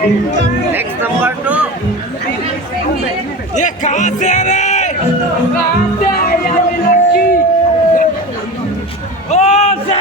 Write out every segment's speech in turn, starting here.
Next number 2. ये कहाँ से है रे? कहाँ से है यार ये लड़की? ओ से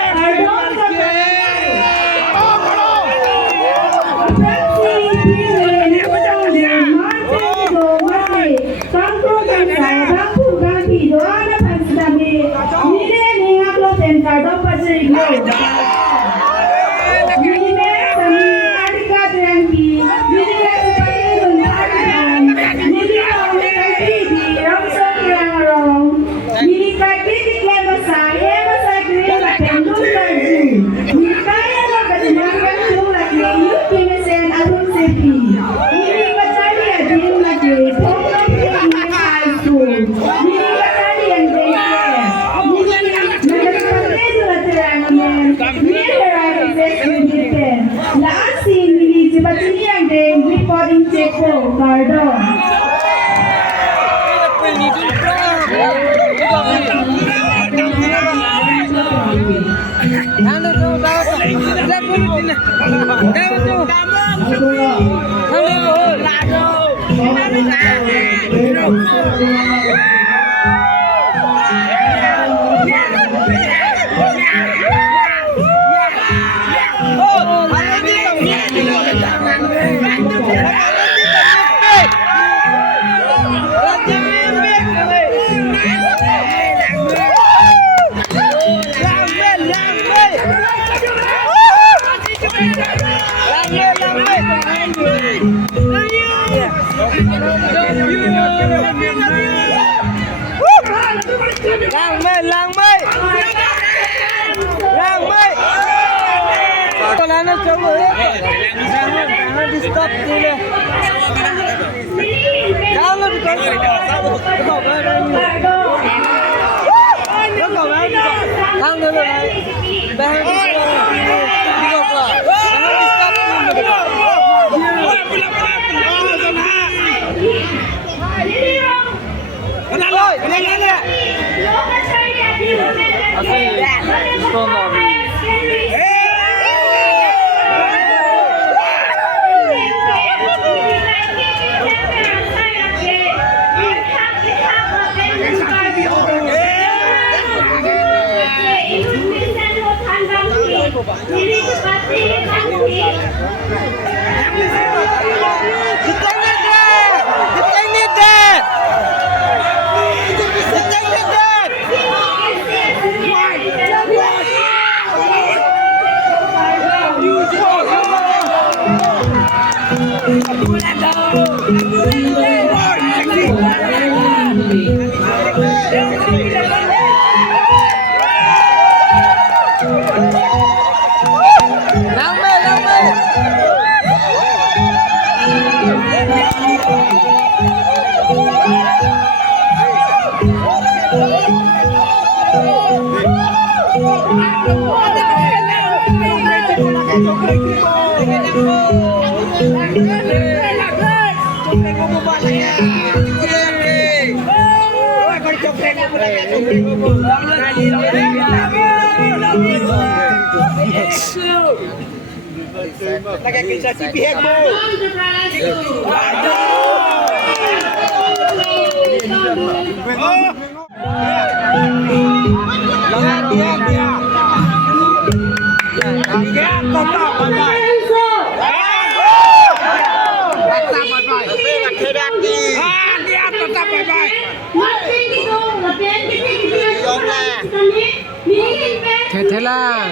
Thế là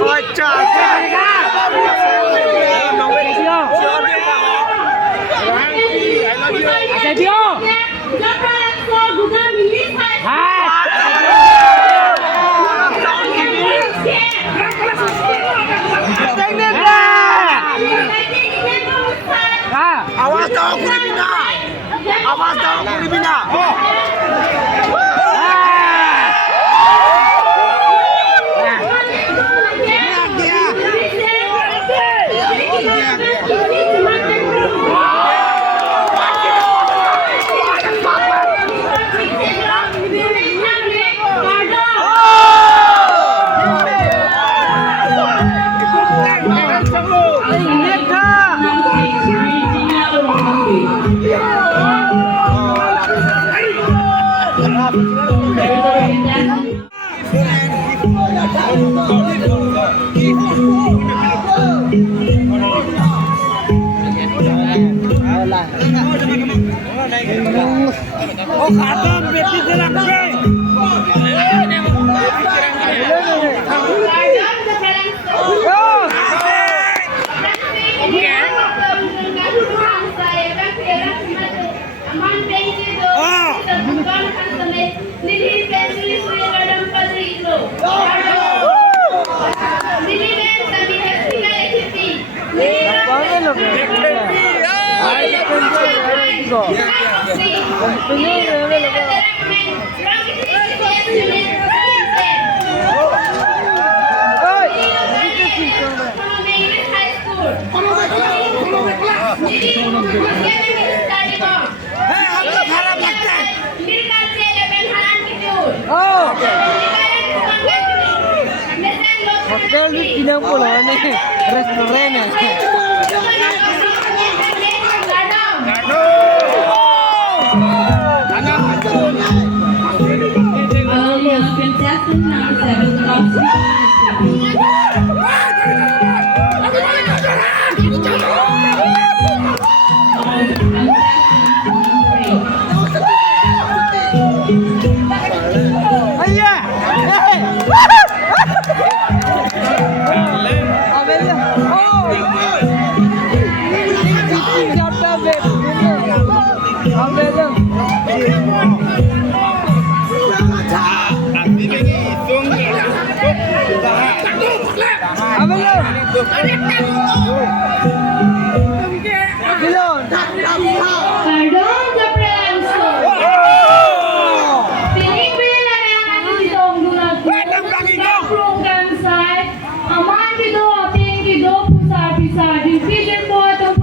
Ôi trời ơi. Asedio. Awas dong, Filipina. Awas dong, Filipina. Oh, khatam beti jalan ke. Hotel di Pinang Pulau nih, restoran ya. Pardon, Japralangso. Pinipili na lang ang itong dulag ko. Program side. Aman dito, ating kido, pusati-sati. Pigeon po itong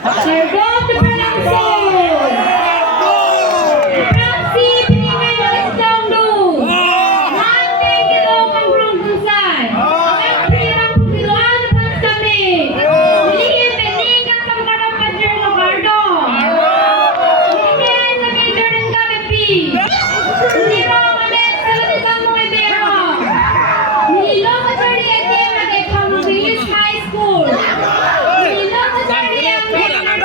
Pardon, Japralangso. Praksi, pinimay mo sa Tongdu. Manting kito kang Brungkusan. Ang pirang kusiluan na pansami. Hilingin, pending kang pagkarang kajer ng Cardo. Hilingin sa kajer ng Gabepi. Hindi mo mamet sa latisang mga ibero. Nihilo ka sa riyatim na kay Pamagrilis High School. Nihilo ka sa riyatim na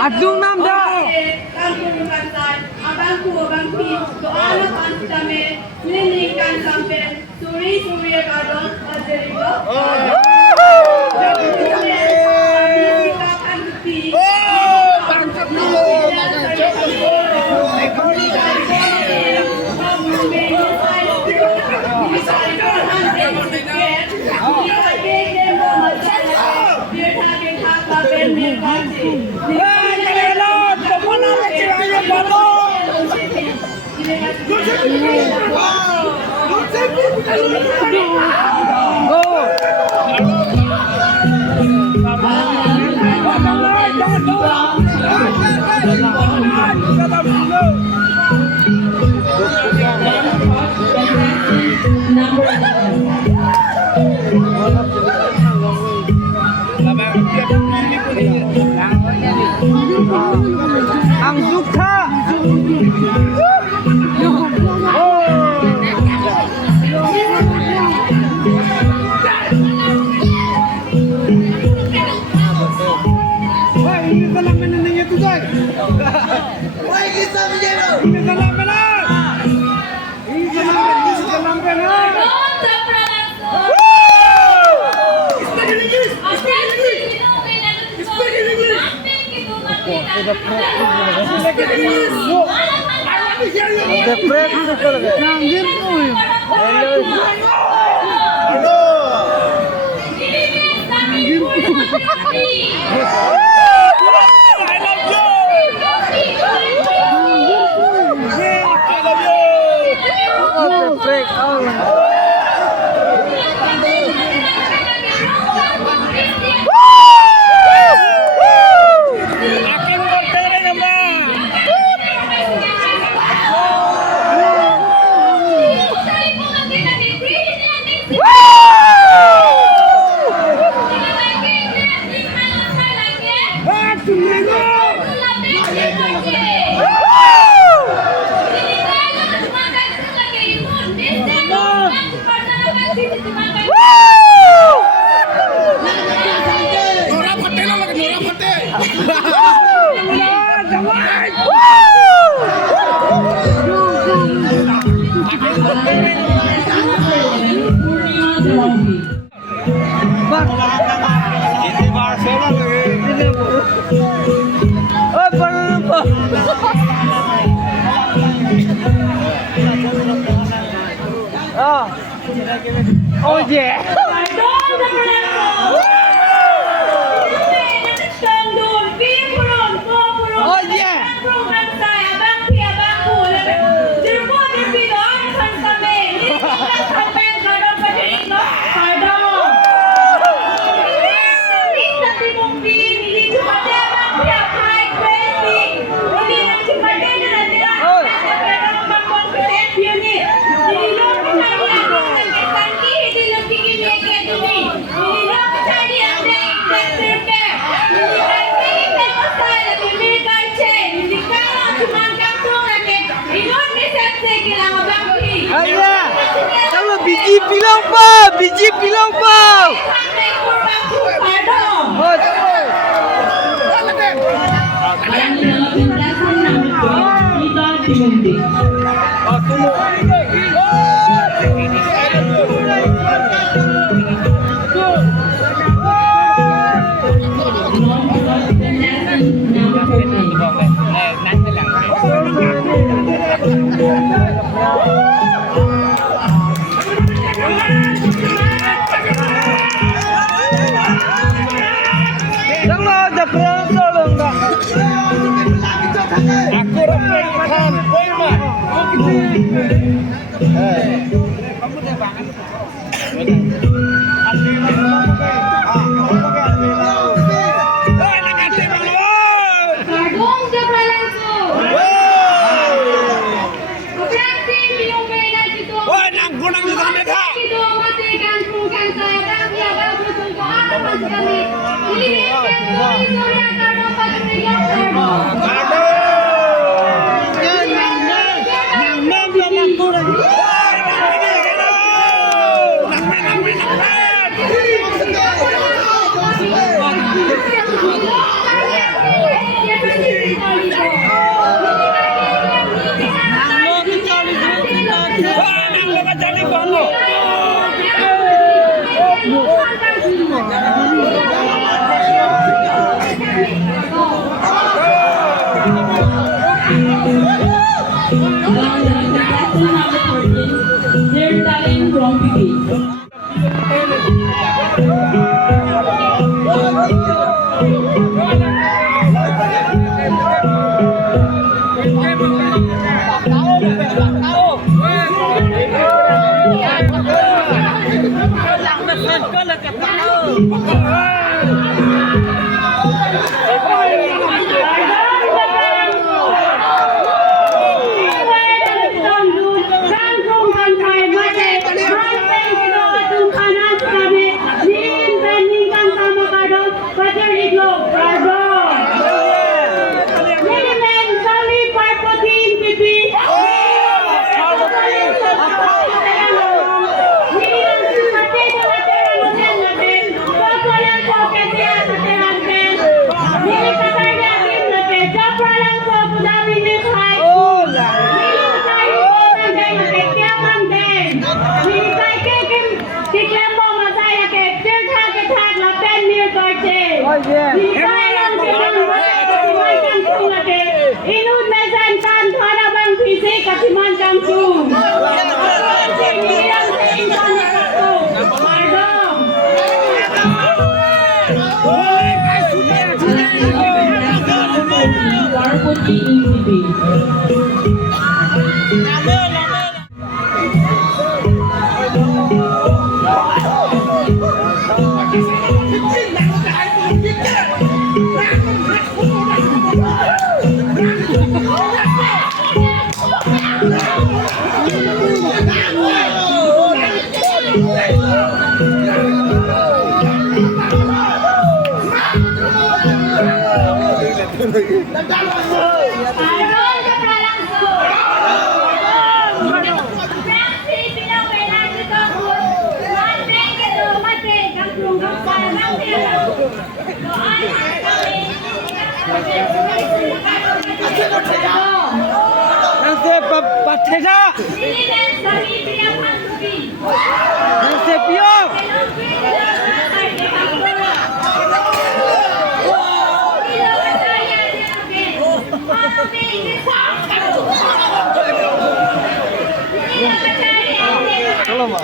Adung namda. Abangku abangki doa pansi kami lilingkan sampai suri surya kadon ajerigo. Ang Sukha. Oh yeah. Oh yeah. Pardon. Ayan! Tama, BGP lang po! BGP lang po! Oh, tama! Tama, Japralangso lang ka. Ako rin may ikan, boy ma. Pardong Japralangso. Operasi Piyong dito. Ang gunang dito kami ka! Dito matikan kungkan sa kami agad gusto ko alam kami. Ilihin sorry karena pagkilap pardong. They're dying from begin.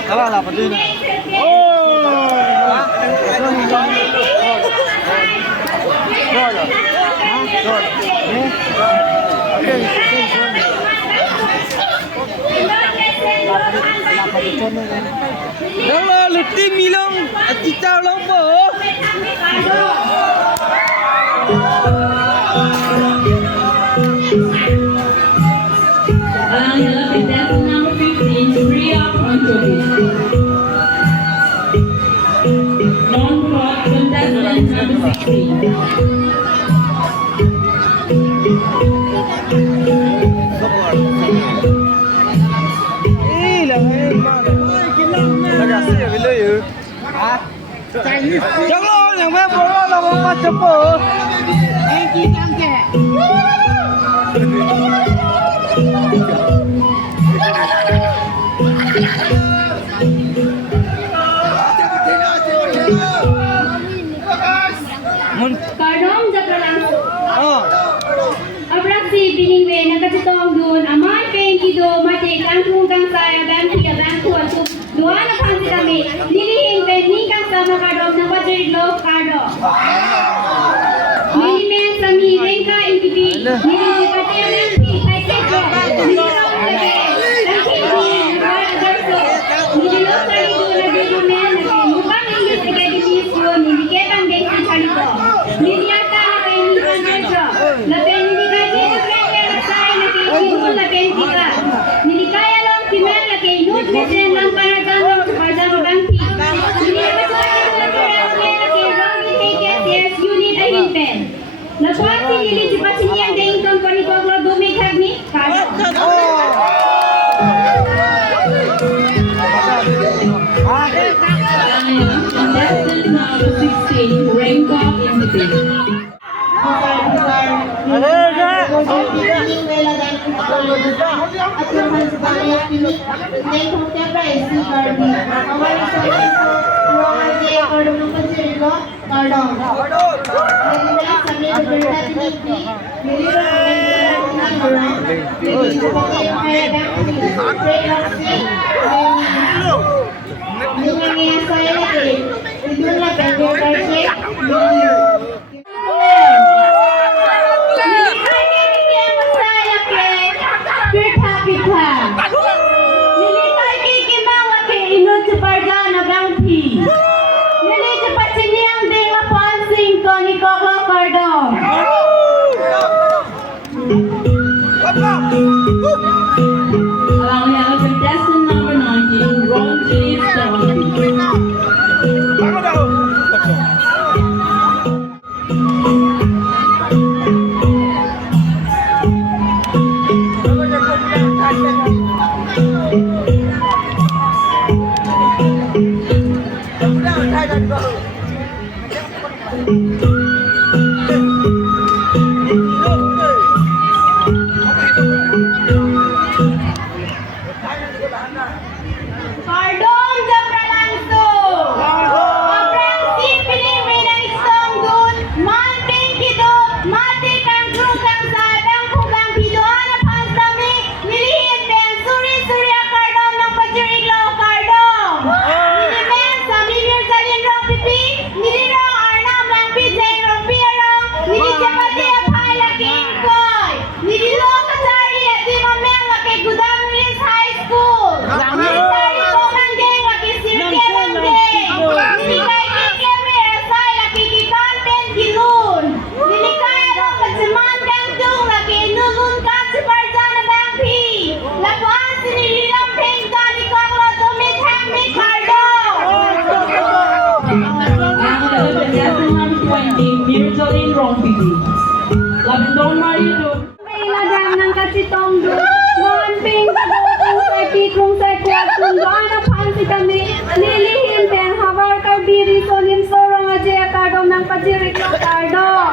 Kalala pa din. Luti milong at titaw lang po. Contestant number 15, free up on non-fraud contestant number 16. Jangan yang main bola lawan macam apa? Kardom Japralangso. Oh. Abraksi biningwe nakatitong dun amay pengkido mati kangkung kang saya banti ka bangku atu dua na pansi kami nilihin bening kang sama kardom na wajir lo kardom. Nilimen sami rengka intibi nilihin pati amenti kai keko nililok lagi langkiti nagarso nililok kali do lagi gumen lagi mupang ingis lagi disyo niliketang bengki salito niliyata na kay nilikanjo lapen nilikaya lang si Mela kay Luz Mesen ng Panagang sa Pajang Bangki. Nilipatuloy ko lang Mela kay Romy kay KCS Unit Ayimpen. Nagwasi niliti pa siya ang daing company ko ang bumigag ni Kado. Contestant number 16, Renka Indipin. Allow me out contestant number 19, Ron G. Kardom Japralangso. Abraksi pinimay ng isang dun manting kido mati kang krukang sa bangku bangkido ana pansami nilihin ben suri kardom ng pajiriglaw kardom. Nilimen sa mimir salin rong pipi niliro arnam lang piteng rong pirong nilijapati apala kingkoy nililo kasari at di mamela kay Gudang Hills High School. Nilitari ko manggeng laki silke manggeng nilikay kikeme asay laki kikanten kilun nilikay along katsiman kang tung laki nulun ka si Parzana Bangpi lakuan sinililang pengda ni Kakla Dumithang ni Cardo. Contestant number 20, Mirjolin Rompipi. Labindon Marito. Ilagam ng katsitong doon. Noon ping kung sa pikong sa kwat kung doon na pansi kami. Lilihim pen habar karbiri solim sorong ajaya kardom ng pajirik ng kardom.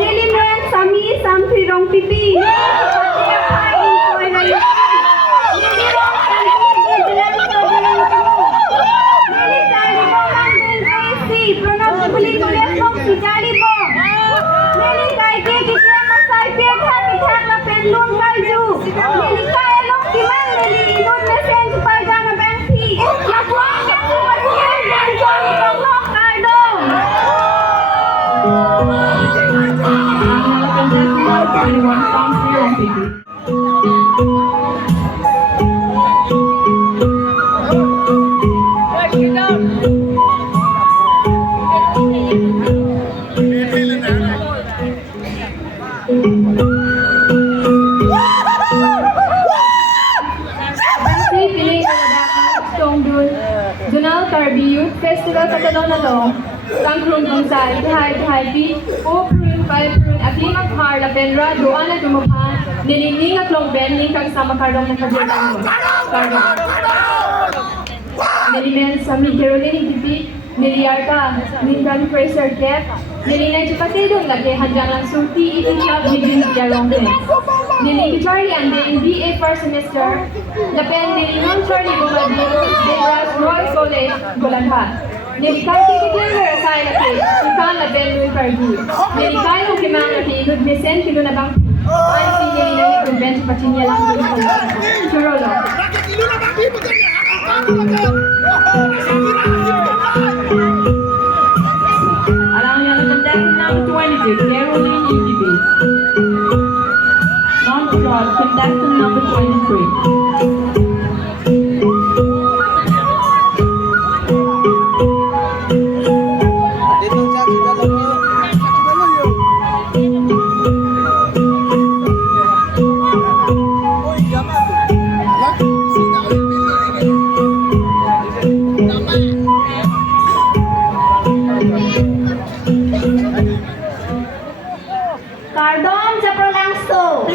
Lilimen sami sampirong pipi. Pati ang kain ko ay nalit. Lilirong sampirong dilang sobrang tumo. Lilitali mo lang din AC. Pronouns ulit-ulit mong si Jali po. Nilikay kikikya masay piyag la penlun kalju. Nilikay along kiman niliinun mesen sa Parzana Bangpi. Lakuan ka sa pasiyan ng Johnny Konglong Kardom. Contestant number 21, Samsi Rompipi. Junal Karbi Youth Festival sa Talong-Nalong, Tangkrung Bangsay, Dhahay-Dhahay, Prun, Atimang Har, Labenra, Doan at Dumuphan, Nililing at Long Ben, Lingkang sa Makarong ng Pagdurang. Kardom. Nilimen Sami Caroline Tipi, Niliarta, Nindan Fraser Dep, Nilina Chipatidon lagi Japralangso PE Club Nilin Jarongmen. Nilin Charlie and the BA first semester, Japan Nilinon Charlie Gomadi, Devras Roy College, Golanha. Nilikan titiglan na rasay na kay, ikan na Benway Pardu. Nilikan yung kimang na kay, Ludmisen kilo na bang ay sinili na ni Bench Patinya lang doon sa Churolo. Allowing young contestant number 26, Caroline UTB. Non-plot contestant number 23. Kardom Japralangso.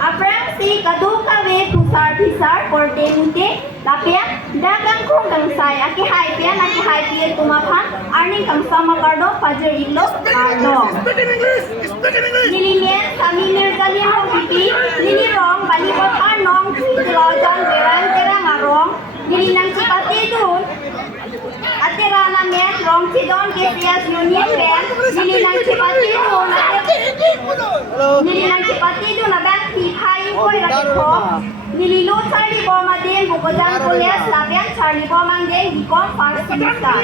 Aprang si kaduka we pusar pisar porte mute lapia dagang kong gangsay aki hai pia tumapan arning kang sama kardom pajer ilo kardom. Nilinian kami nirgali mo pipi nilirong balibot anong tulojan beran terang arong nilinang cipati dun Atirana met rong sidon KCS Union Ben nilinang cipati dun nilinang cipati dun na bang pipayin ko rakito nililu Charlie Boma din bukodang kules labian Charlie Boma din gikom first semester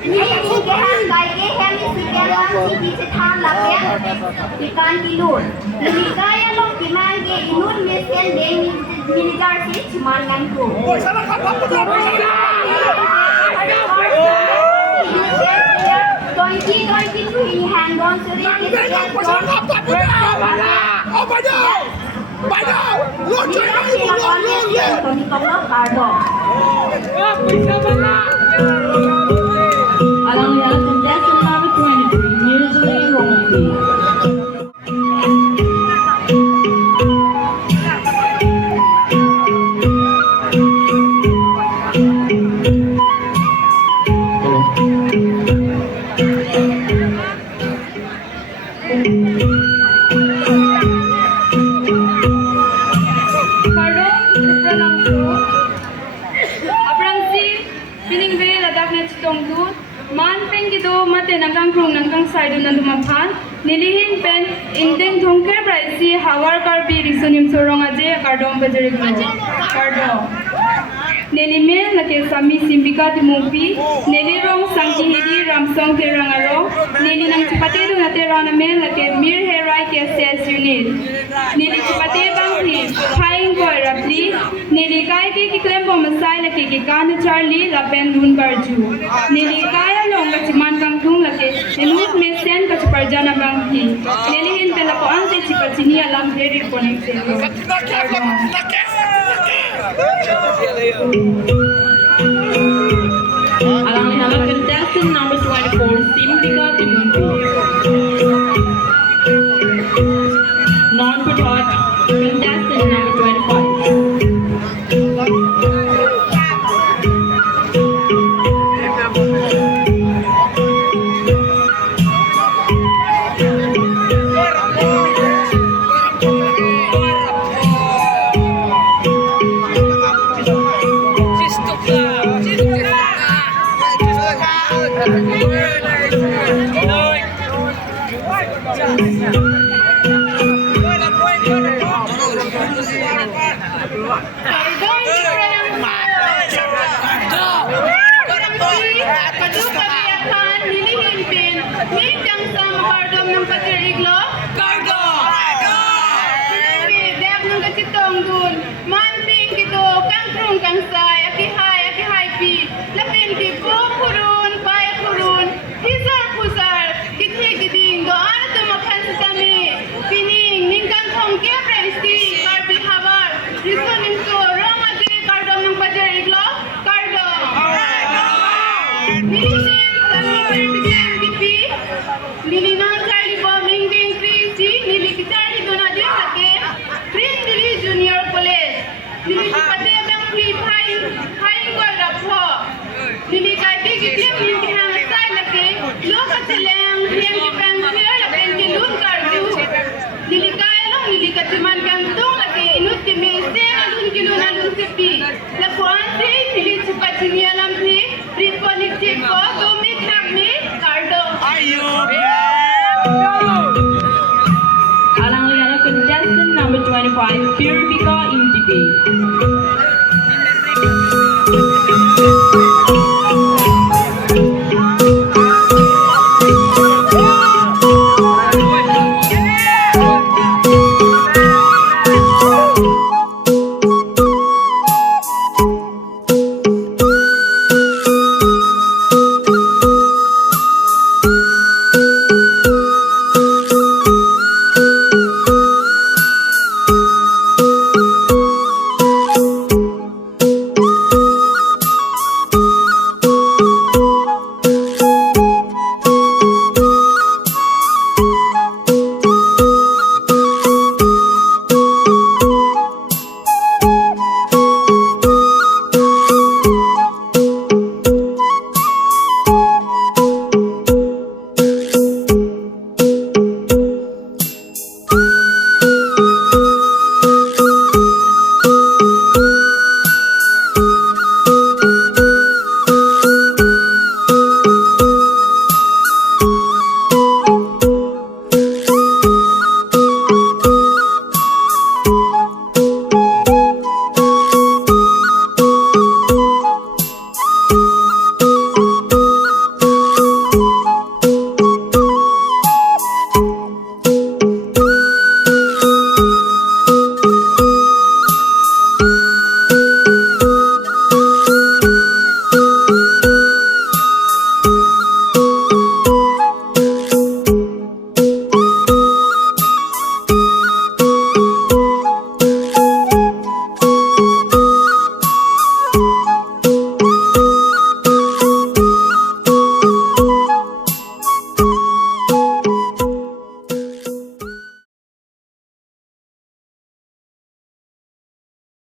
nilinin kehan gai ke hemi siken lang siti cithan labian ikan kilun niligaya long kimang ke inun mesen den milijar si cuman nganku 2023 Nihang Donsuri KCS Allowing young contestant number 23, Mirzaline Romanti. Nilihin pen indeng thongke praisi hawar karbi risonim sorong aje kardom bajarik kardom Nelime lake sami simbika timupi nelirong sangki hidi ramsong terangaro nelinang cipate do nate raname lake mir herai KCS unit neli cipate banghi haing boy rapli neli kai ke kiklem bo masai lake ke kan Charlie lapen dun barju neli kaya long ciman kangtung lake enut mesen ka parjana banghi nelihin pelako ante cipatini alam very connection Allowing young contestant number 24, Simbika Timupi. Non-plot contestant number 25. Kang